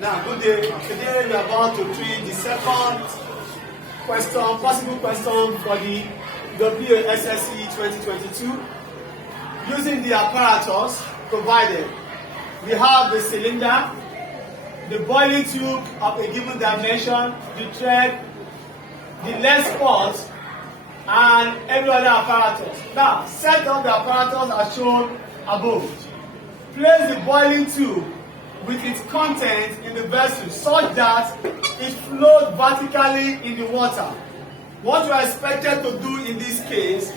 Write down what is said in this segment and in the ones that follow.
Now, good day. Today we are about to treat the second question, possible question for the WSSC 2022 using the apparatus provided. We have the cylinder, the boiling tube of a given dimension, the thread, the lead spot, and every other apparatus. Now, set up the apparatus as shown above. Place the boiling tube with its content in the vessel such that it flows vertically in the water. What you are expected to do in this case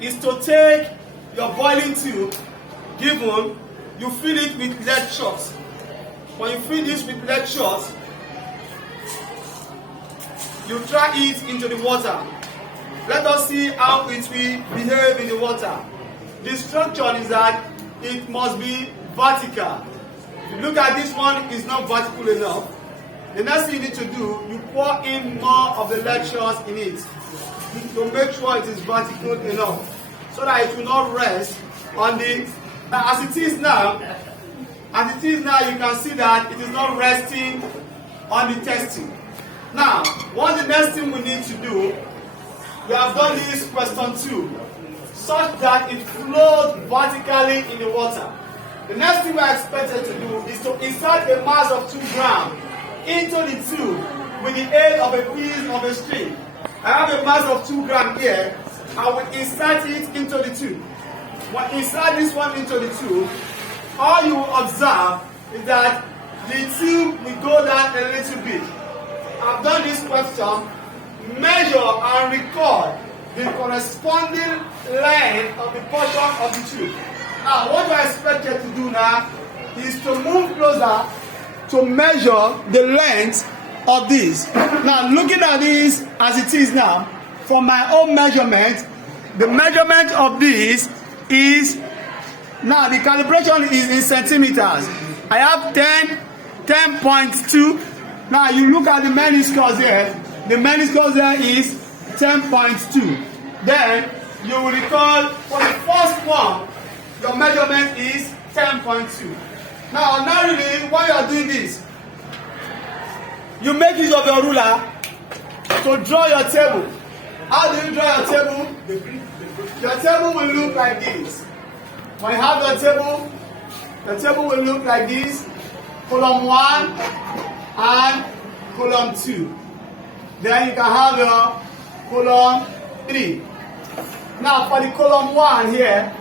is to take your boiling tube, given, you fill it with lead shots. When you fill this with lead shots, you throw it into the water. Let us see how it will behave in the water. The structure is that it must be vertical. If you look at this one, it's not vertical enough. The next thing you need to do, you pour in more of the lead shots in it to make sure it is vertical enough so that it will not rest on the. As it is now, you can see that it is not resting on the testing. Now, what's the next thing we need to do? We have done this question 2, such that it flows vertically in the water. The next thing we are expected to do is to insert a mass of 2 grams into the tube with the aid of a piece of a string. I have a mass of 2 grams here. I will insert it into the tube. When I insert this one into the tube, all you will observe is that the tube will go down a little bit. I've done this question, measure and record the corresponding length of the portion of the tube. Now, what I expect you to do now is to move closer to measure the length of this. Now, looking at this as it is now, for my own measurement, the measurement of this is, now the calibration is in centimeters. I have 10.2. Now, you look at the meniscus here. The meniscus here is 10.2. Then, you will recall for the first one, your measurement is 10.2. Now, ordinarily, while you are doing this, you make use of your ruler to draw your table. How do you draw your table? Your table will look like this. When you have your table will look like this. Column 1 and column 2. Then you can have your column 3. Now, for the column 1 here,